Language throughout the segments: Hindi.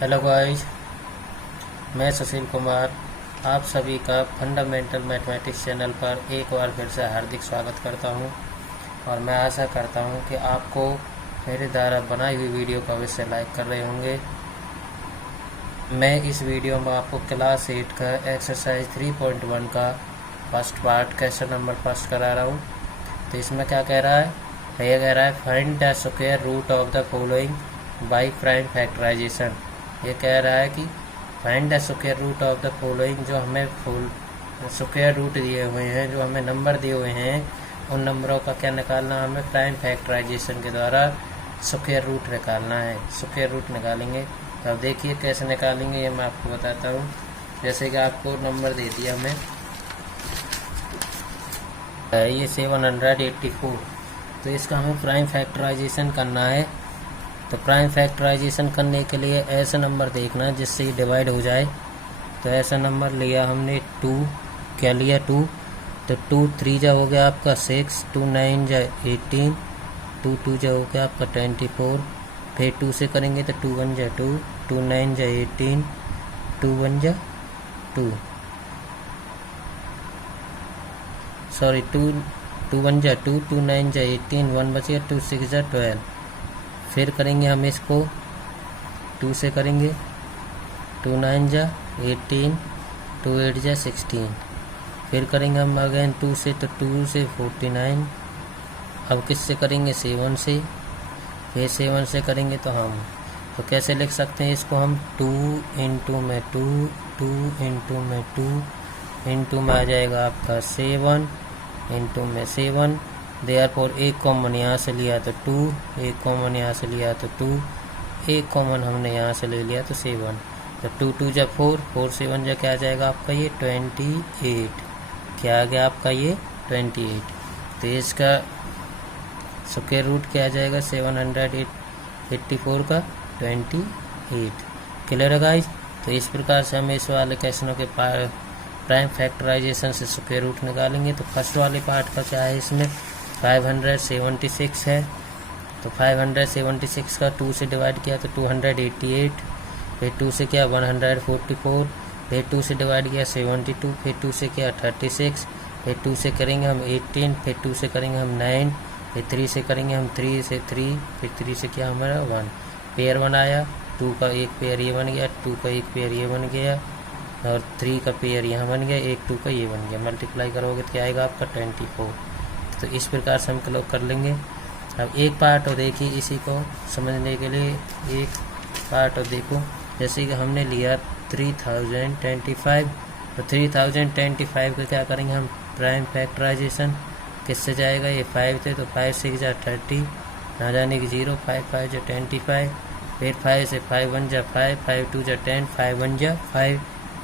हेलो गाइस, मैं सुशील कुमार आप सभी का फंडामेंटल मैथमेटिक्स चैनल पर एक बार फिर से हार्दिक स्वागत करता हूं और मैं आशा करता हूं कि आपको मेरे द्वारा बनाई हुई वीडियो को अवश्य लाइक कर रहे होंगे। मैं इस वीडियो में आपको क्लास 8 का एक्सरसाइज 3.1 का first part question number first करा रहा हूं। तो इसमें क्या कह रहा है? यह कह रहा है find the square root of the following by prime factorization. ये कह रहा है कि find the square root of the following, जो हमें स्क्वायर रूट दिए हुए हैं, जो हमें नंबर दिए हुए हैं, उन नंबरों का क्या निकालना, हमें प्राइम फैक्टराइजेशन के द्वारा स्क्वायर रूट निकालना है। स्क्वायर रूट निकालेंगे तो अब देखिए कैसे निकालेंगे, ये मैं आपको बताता हूँ। जैसे कि आपको नंबर दे दिया हमें, ये 784, तो इसका हमें प्राइम फैक्टराइजेशन करना है। तो प्राइम फैक्टराइजेशन करने के लिए ऐसा नंबर देखना है जिससे ये डिवाइड हो जाए। तो ऐसा नंबर लिया हमने 2, क्या लिया 2, तो 2 3 जा हो गया आपका 6, 2 9 जा 18, 2 2 जा हो गया आपका 24, फिर 2 से करेंगे तो 2 1 जा 2, 2 9 जा 18, 2 1 जा 2, सॉरी 2 1 जा 2, 2 9 जा 18, 1 बच गया, 2 6 जा 12। फिर करेंगे हम इसको 2 से करेंगे, 2 9 जा 18, 2 8 जा 16। फिर करेंगे हम अगेन 2 से, तो 2 से 49। अब किससे करेंगे? 7 से। फिर 7 से करेंगे तो हम तो कैसे लिख सकते हैं इसको हम? 2 इंटू में 2, 2 इंटू में 2 इंटू में आ जाएगा आपका 7 इंटू में 7। देयरफॉर एक कॉमन यहाँ से लिया तो 2, एक कॉमन यहाँ से लिया तो 2, एक कॉमन हमने यहाँ से ले लिया तो 7। तो 2 2 जा 4, 4 7 जा क्या आ जाएगा आपका ये 28। क्या आ गया आपका ये 28। तो इसका स्क्वायर रूट क्या आ जाएगा? 784 का 28। क्लियर है गाइस? तो इस प्रकार से हम इस वाले क्वेश्चनों के प्राइम फैक्टराइजेशन से स्क्वायर रूट निकालेंगे। तो फर्स्ट वाले पार्ट का क्या है? इसमें 576 है। तो 576 का 2 से डिवाइड किया तो 288, फिर 2 से किया 144, फिर 2 से डिवाइड किया 72, फिर 2 से किया 36, फिर 2 से करेंगे हम 18, फिर 2 से करेंगे हम 9, फिर 3 से करेंगे हम 3 से 3, फिर 3 से किया हमारा 1 पेयर बनाया। 2 का एक पेयर ये बन गया, 2 का एक पेयर ये बन गया और 3 का पेयर यहाँ बन गया, एक 2 का ये बन गया। मल्टीप्लाई करोगे तो क्या आएगा आपका 24। तो इस प्रकार से हम क्लोज कर लेंगे। अब एक पार्ट और देखिए, इसी को समझने के लिए एक पार्ट और देखो। जैसे कि हमने लिया 3025, तो 3025 का क्या करेंगे हम? प्राइम फैक्टराइजेशन किससे जाएगा? ये 5 थे तो 5 6 जा 30, ना जाने की 0, 5 5 जा 25, फिर 5 से 5 1 जा 5, 5 2 जा 10, 5 1 जा 5।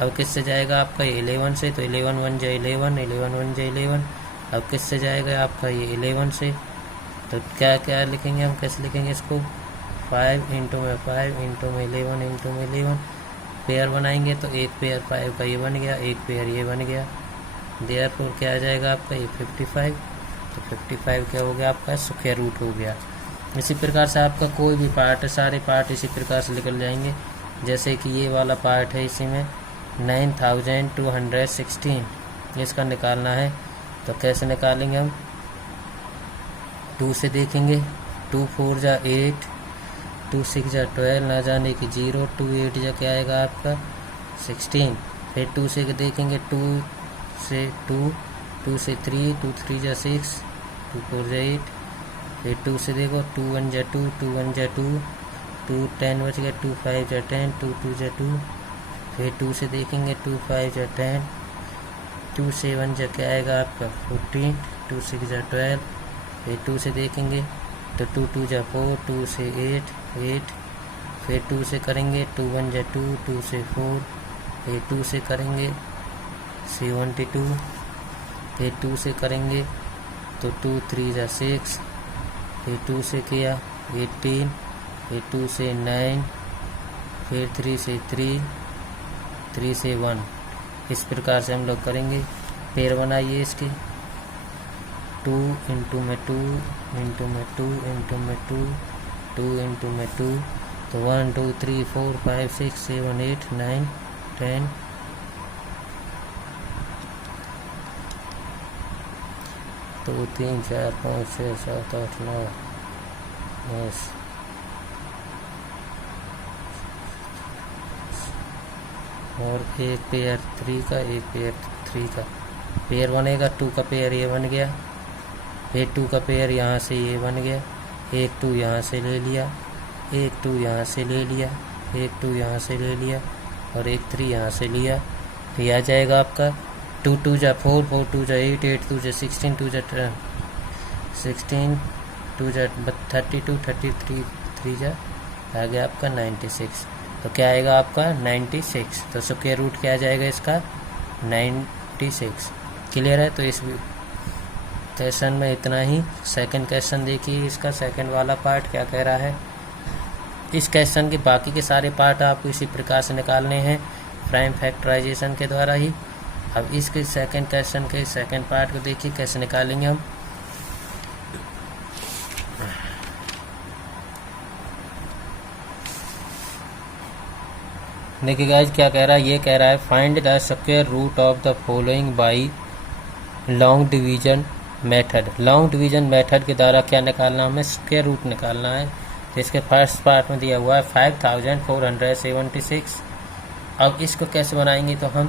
अब किससे जाएगा आपका? ये 11 से, तो 11 1 जा 11, 11 1 जा 11। अब किससे जाएगा आपका? ये 11 से। तो क्या क्या लिखेंगे हम? कैसे लिखेंगे इसको? 5 इंटू में 5 इंटू में 11 इंटू में 11 पेयर बनाएंगे तो एक पेयर 5 का ये बन गया, एक पेयर ये बन गया। देयरफॉर क्या आ जाएगा आपका? ये 55। तो 55 क्या हो गया आपका? स्क्वायर रूट हो गया। इसी प्रकार से आपका कोई भी पार्ट है, सारे पार्ट इसी प्रकार से निकल जाएंगे। जैसे कि ये वाला पार्ट है, इसी में 9216 इसका निकालना है। तो कैसे निकालेंगे हम? 2 से देखेंगे, 2 4 जा 8, 2 6 जा 12, ना जाने की 0, 2 8 जा क्या आएगा आपका 16। फिर 2 से देखेंगे, 2 से 2, 2 से 3, 2 3 जा 6, 2 4 जा 8। फिर 2 से देखो, 2 1 जा 2, 2 1 जा 2, 2 10 बच गया, 2 5 जा 10, 2 2 जा 2। फिर 2 से देखेंगे, 2 5 जा 10, 2 7 जा क्या आएगा आपका 14, 2 6 जा 12। फिर 2 से देखेंगे तो 2 2 जा 4, 2 से 8 8। फिर 2 से करेंगे, 2 1 जा 2, 2 से 4, फिर 2 से करेंगे 72, फिर 2 से करेंगे तो 2 3 जा 6, फिर 2 से किया 18, फिर 2 से 9, फिर 3 से 3, 3 से 1। इस प्रकार से हम लोग करेंगे। पेयर बनाइए इसके, 2 इंटू में 2 इंटू में 2 इंटू में 2, 2 इंटू में 2, तो 1 2 3 4 5 6 7 8 9 10 2 3 4 5 6 7 8 9 10 और एक पेयर 3 का, एक पेयर 3 का पेयर बनेगा। 2 का पेयर ये बन गया, फिर 2 का पेयर यहाँ से ये बन गया, एक 2 यहाँ से ले लिया, एक 2 यहाँ से ले लिया, एक 2 यहाँ से ले लिया और एक 3 यहाँ से लिया। तो यह आ जाएगा आपका 2 2 जा 4 4 2 जा 8 8 2 जा 16 2 जा 16 2 जा 32 33 3 जा आ गया आपका 96। तो क्या आएगा आपका 96। तो स्क्वायर रूट क्या आ जाएगा इसका 96। क्लियर है। तो इस क्वेश्चन में इतना ही। सेकंड क्वेश्चन देखिए, इसका सेकंड वाला पार्ट क्या कह रहा है। इस क्वेश्चन के बाकी के सारे पार्ट आपको इसी प्रकार से निकालने हैं प्राइम फैक्टराइजेशन के द्वारा ही। अब इसके सेकंड क्वेश्चन के सेकंड पार्ट को देखिए कैसे निकालेंगे हम। देखिए गाइस क्या कह रहा है, ये कह रहा है find the square root of the following by long division method. Long division method के द्वारा क्या निकालना, हमें स्क्वायर रूट निकालना है। तो इसके फर्स्ट पार्ट में दिया हुआ है 5476। अब इसको कैसे बनाएंगे, तो हम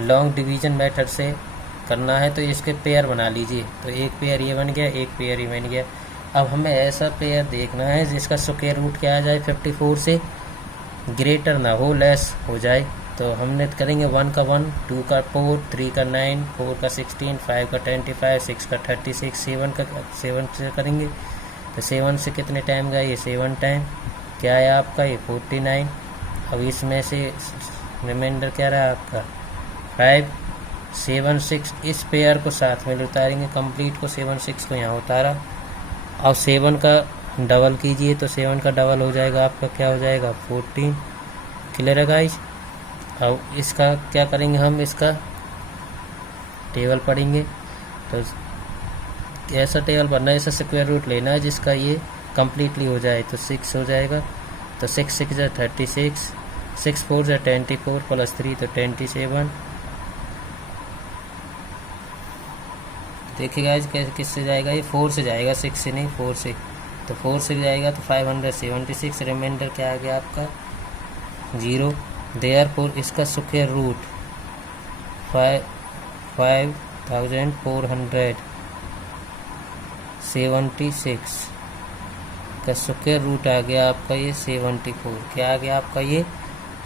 लॉन्ग डिवीजन मेथड से करना है। तो इसके पेयर बना लीजिए। तो एक पेयर ये बन गया, एक पेयर ये बन गया। अब हमें ऐसा पेयर देखना है जिसका स्क्वायर रूट क्या आ जाए 54 से ग्रेटर ना हो, लेस हो जाए। तो हमने करेंगे 1 का 1, 2 का 4, 3 का 9, 4 का 16, 5 का 25, 6 का 36, 7 से करेंगे। तो 7 से कितने टाइम गए, ये 7 टाइम। क्या है आपका ये 49। अब इसमें से रिमाइंडर क्या रहा आपका 5 7 6। इस पेयर को साथ में उतारेंगे, कंप्लीट को 7 6 को यहाँ उतारा। अब 7 का डबल कीजिए तो 7 का डबल हो जाएगा आपका, क्या हो जाएगा 14। क्लियर है गाइस। अब इसका क्या करेंगे, हम इसका टेबल पढ़ेंगे। तो ऐसा टेबल बनना है, ऐसा स्क्वायर रूट लेना है जिसका ये कम्प्लीटली हो जाए। तो 6 हो जाएगा। तो 6 6 जा 36, 6 4 जा 24 प्लस 3 तो 27। देखिए गाइस किससे जाएगा, ये 4 से जाएगा, 6 से नहीं 4 से। तो 4 से जाएगा तो 576। रिमाइंडर क्या आ गया आपका 0। देयरफॉर इसका स्क्वायर रूट 5476 का स्क्वायर रूट आ गया आपका ये 74। क्या आ गया आपका ये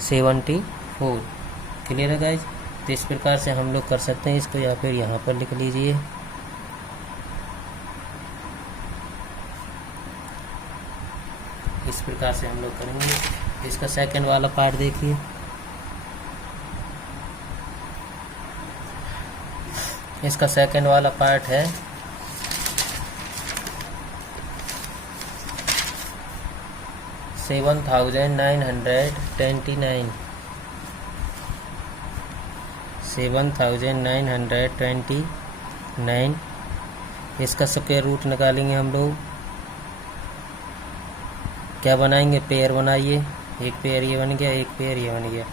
74। क्लियर है गाइज। तो इस प्रकार से हम लोग कर सकते हैं इसको, या फिर यहाँ पर लिख लीजिए। इस प्रकार से हम लोग करेंगे। इसका सेकंड वाला पार्ट देखिए। इसका सेकंड वाला पार्ट है 7929 7929। इसका स्क्वायर रूट निकालेंगे हम लोग। क्या बनाएंगे, पेयर बनाइए। एक पेयर ये बन गया, एक पेयर ये बन गया।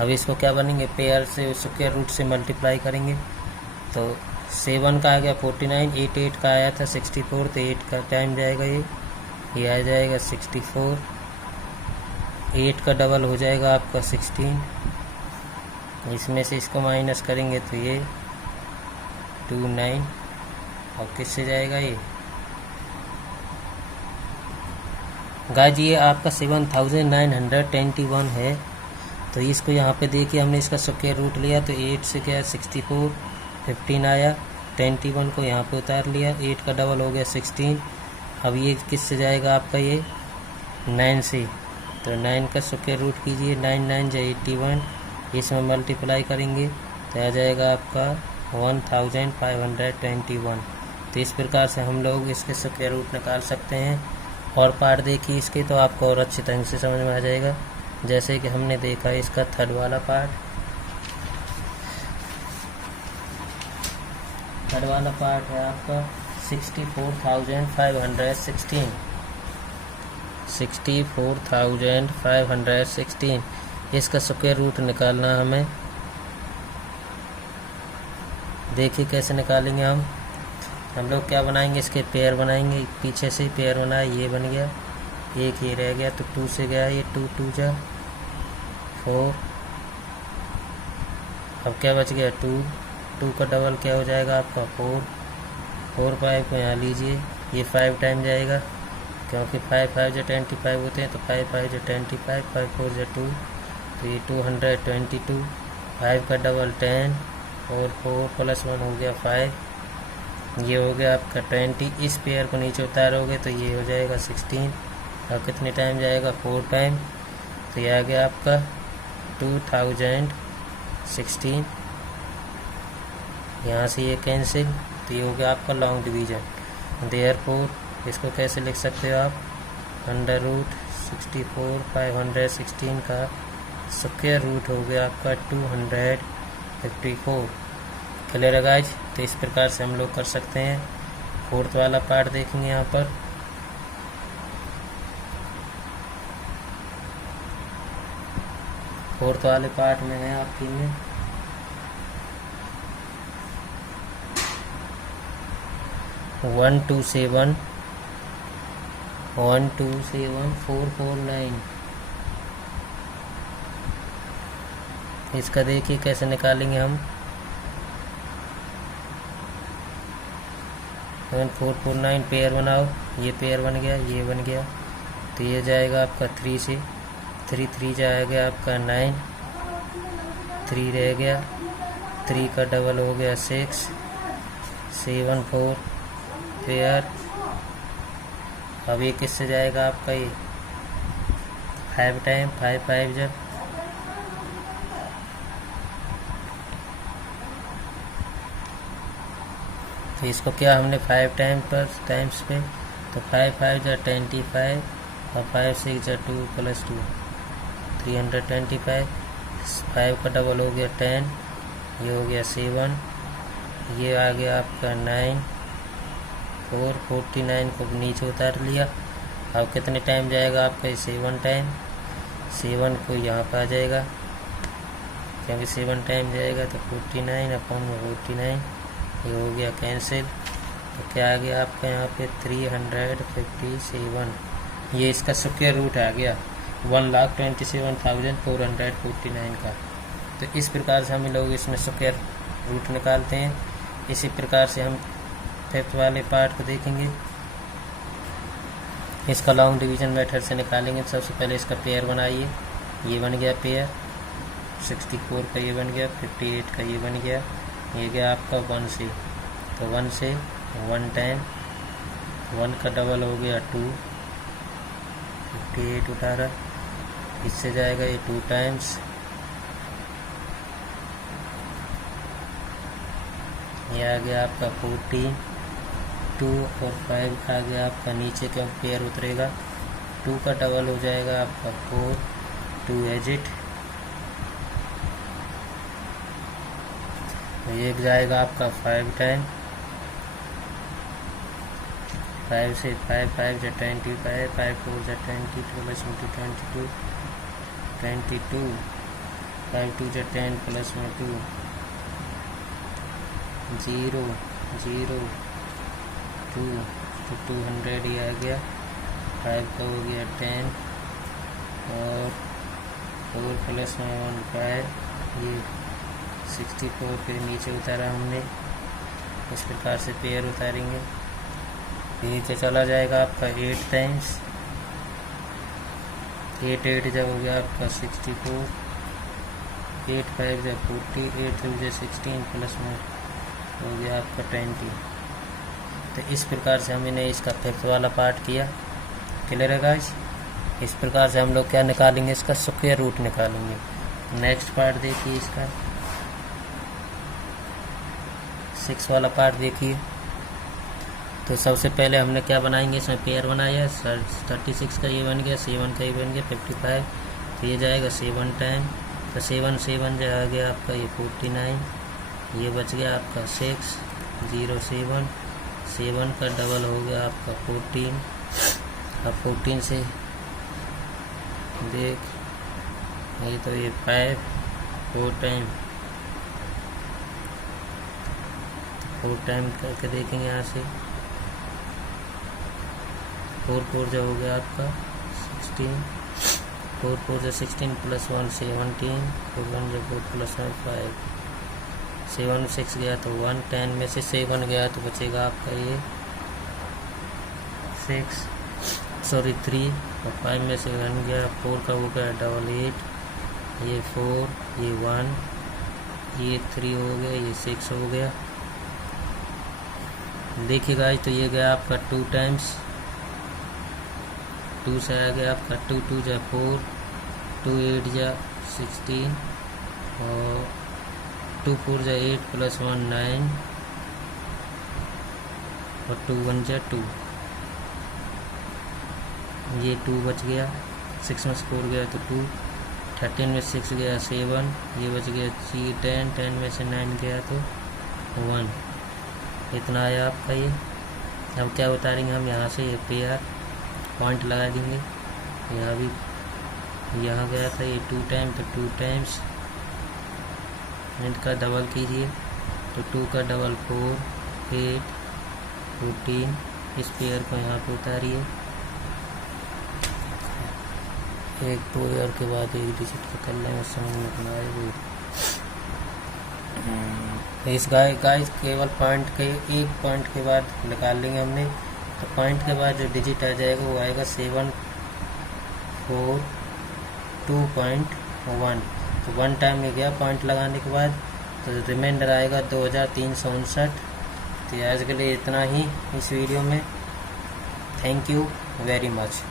अब इसको क्या बनेंगे, पेयर से स्क्वायर रूट से मल्टीप्लाई करेंगे। तो 7 का आ गया 49, 8 8 का आया था 64। तो 8 का टाइम जाएगा ये आ जाएगा 64। 8 का डबल हो जाएगा आपका 16। इसमें से इसको माइनस करेंगे तो ये 29। और किससे जाएगा ये गाइस, ये आपका 7921 है। तो इसको यहाँ पे देखिए, हमने इसका स्क्वायर रूट लिया। तो 8 से क्या 64, 15 आया, 21 को यहाँ पे उतार लिया। 8 का डबल हो गया 16। अब ये किससे जाएगा आपका ये 9 से। तो 9 का स्क्वायर रूट कीजिए, 9 9 जा 81। इसमें मल्टीप्लाई करेंगे तो आ जाएगा आपका 1521। तो इस प्रकार से हम लोग इसके स्क्वायर रूट निकाल सकते हैं। और पार्ट देखिए इसके, तो आपको और अच्छी तरह से समझ में आ जाएगा। जैसे कि हमने देखा इसका थर्ड वाला पार्ट। थर्ड वाला पार्ट है आपका 64,516। 64,516। इसका स्क्वायर रूट निकालना हमें। देखिए कैसे निकालेंगे हम लोग क्या बनाएंगे, इसके पेयर बनाएंगे। पीछे से पेयर बनाए, ये बन गया, एक ये रह गया तो 2 से गया ये, 2 2 जा 4। अब क्या बच गया 2, 2 का डबल क्या हो जाएगा आपका 4, 4 5 को यहाँ लीजिए, ये 5 टाइम जाएगा क्योंकि 5 5 जो 25 होते हैं, तो 5 5 जो 25, 5 4 जो 2, तो ये 222। 5 का डबल 10 और 4 + 1 हो गया 5, ये हो गया आपका 20। इस पेयर को नीचे उतारोगे तो ये हो जाएगा 16। और कितने टाइम जाएगा 4 टाइम, तो ये आ गया आपका 2016। यहाँ से ये कैंसिल, तो ये हो गया आपका लॉन्ग डिवीजन। देयरफॉर इसको कैसे लिख सकते हो आप, √64 516 का स्क्वायर रूट हो गया आपका 254। क्लियर है गाइज। तो इस प्रकार से हम लोग कर सकते हैं। फोर्थ वाला पार्ट देखेंगे यहाँ पर। फोर्थ वाले पार्ट में है आपके में 127 449। इसका देखिए कैसे निकालेंगे हम। 1449 पेयर बनाओ, ये पेयर बन गया, ये बन गया, तो ये जाएगा आपका 3 से, 3 3 जाएगा आपका 9, 3 रह गया, 3 का डबल हो गया 6 7 4 पेयर। अब ये किससे जाएगा आपका, ये 5 टाइम, 5 5 जब, तो इसको क्या हमने 5 टाइम्स पे, तो 5 5 जा 25 और 5 6 जा 2 + 2 325। 5 का डबल हो गया 10, ये हो गया 7, ये आ गया आपका 9 4 49 को नीचे उतार लिया। अब कितने टाइम जाएगा आपका, 7 टाइम, 7 को यहाँ पर आ जाएगा क्योंकि 7 टाइम जाएगा, तो 49 अपॉन 49, ये हो गया कैंसिल। तो क्या आ गया आपका यहाँ पे 357। ये इसका स्क्वायर रूट आ गया 1,27,449 का। तो इस प्रकार से हम लोग इसमें स्क्वायर रूट निकालते हैं। इसी प्रकार से हम फिफ्थ वाले पार्ट को देखेंगे। इसका लॉन्ग डिवीजन मेथड से निकालेंगे। सबसे पहले इसका पेयर बनाइए, ये बन गया पेयर, 64 का ये बन गया, 58 का ये बन गया, ये गया आपका 1 से, तो 1 से 1 टाइम, 1 का डबल हो गया 2, 58 18, इससे जाएगा ये 2 टाइम्स, ये आ गया आपका 14, 2 और 5 आ गया आपका नीचे क्योंकि पेयर उतरेगा, 2 का डबल हो जाएगा आपका 4, 2 एजिट, ये जाएगा आपका 5 टाइम, 5 से 5 5 जा 25, 5 4 जा 20 + 22 22, 5 2 जा 10 + 2 0 0 2 तो 200 ही आ गया, 5 का हो गया 10 और 4 + 1 5, ये 64 फिर नीचे उतारा हमने। इस प्रकार से पेयर उतारेंगे, नीचे चला जाएगा आपका 8 टाइम्स, 8 8 जब हो गया आपका 64, 8 5 जब 40, 8 2 जब 16 + 1 हो गया आपका 20। तो इस प्रकार से हमने इसका फिफ्थ वाला पार्ट किया। क्लियर है गाइस। इस प्रकार से हम लोग क्या निकालेंगे, इसका स्क्वायर रूट निकालेंगे। नेक्स्ट पार्ट देखिए, इसका 6 वाला पार्ट देखिए। तो सबसे पहले हमने क्या बनाएंगे, इसमें पेयर बनाया, 36 का ये बन गया, 7 का ये बन गया, 55, तो ये जाएगा 7 टाइम, तो 7 7 जो आ गया आपका ये 49, ये बच गया आपका 6 0 7, 7 का डबल हो गया आपका 14, अब 14 से देख, ये तो ये 5 4 टाइम करके देखेंगे यहाँ से। 4 4 जो हो गया आपका 16, 4 4 जो 16 प्लस 1 17, 4 1 जो 4 प्लस 1 5, 7 6 गया तो 1, 10 में से 7 गया तो बचेगा आपका ये 3, और 5 में से 1 गया, 4 का हो गया 8, ये 4, ये 1, ये 3 हो गया, ये 6 हो गया। देखिए गाइस, तो ये गया आपका 2 टाइम्स, 2 से आ गया आपका 2 2 जा 4, 2 8 जा 16, और 2 4 जा 8 प्लस 1 9, और 2 1 जा 2, ये 2 बच गया, 6 में से 4 गया तो 2, 13 में 6 गया 7, ये बच गया 10, 10 में से 9 गया तो 1, इतना आया आपका ये। अब क्या उतारेंगे हम यहाँ से, ये पेयर पॉइंट लगा देंगे, यहाँ भी यहाँ गया था ये 2 टाइम, तो 2 टाइम्स इनका डबल कीजिए, तो 2 का डबल 4 8 14, इस पेयर को यहाँ पे उतारिए, एक 2 ईयर के बाद एक डिजिट को कर लेंगे, समझ में नहीं आएगी। इस गाइस केवल एक पॉइंट के बाद निकाल लेंगे हमने, तो पॉइंट के बाद जो डिजिट आ जाएगा वो आएगा 742.1, तो 1 टाइम में गया पॉइंट लगाने के बाद, तो रिमाइंडर आएगा 2359। तो आज के लिए इतना ही इस वीडियो में। Thank you very much.